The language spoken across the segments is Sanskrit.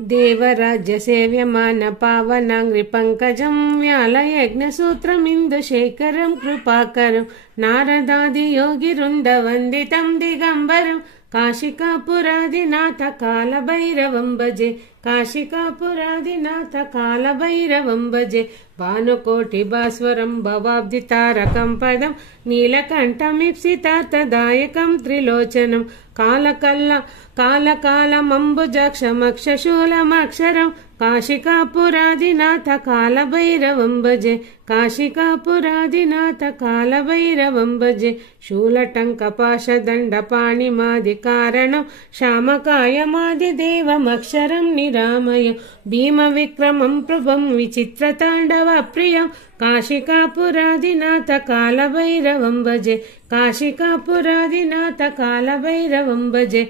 देवराज्य सेव्यमान पावनांग्रि पंकजं व्यालयज्ञसूत्रमिन्दुशेखरं कृपाकरं नारदादि योगिवृन्द वन्दितं दिगंबरं काशिकापुरादिनाथ कालभैरवं भजे काशिकापुरादिनाथ कालभैरवं भजे भानुकोटिभास्वरं भवाब्धितारकं पदं नीलकण्ठमीप्सितार्थदायकं त्रिलोचनं कालकालमम्बुजाक्षमक्षशूलमक्षरं काशिकापुरादिनाथ कालभैरवं भजे काशिकापुरादिनाथ कालभैरवं भजे शूलटङ्कपाशदण्डपाणिमादिकारणं श्यामकायमादिदेवमक्षरं निरामय भीमविक्रमं प्रभं विचित्रताण्डवप्रियं काशिकापुरादिनाथ कालभैरवं भजे काशिकापुरादिनाथ कालभैरवं भजे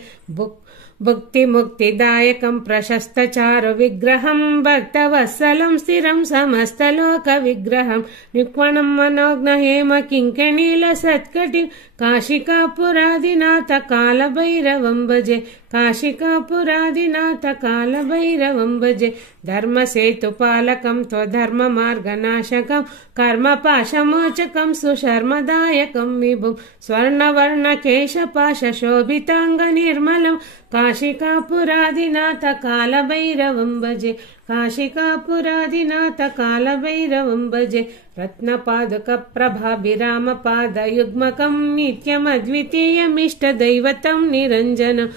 भुक्तिमुक्तिदायकं प्रशस्तचारु विग्रहं भक्तवत्सलं स्थिरं समस्तलोकविग्रहं निक्वणं मनोज्ञहेम किङ्कणीलसत्कटिं काशिकापुरादिनाथ कालभैरवं भजे काशिकापुरादिनाथ कालभैरवं भजे धर्मसेतुपालकं त्वधर्ममार्गनाशकं कर्मपाशमोचकं सुशर्मदायकं विभुं स्वर्णवर्णकेशपाशशोभिताङ्गनिर्मलं काशिकापुरादिनाथ कालभैरवं भजे काशिकापुरादिनाथ कालभैरवं भजे रत्नपादुकप्रभाभिरामपादयुग्मकं नित्यमद्वितीयमिष्टदैवतं निरञ्जनं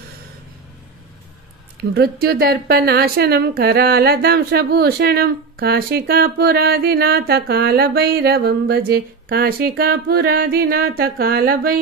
मृत्युदर्पनाशनं करालदंशभूषणं काशिकापुरादिनाथ कालभैरवं भजे काशिकापुरादिनाथ कालभैरवं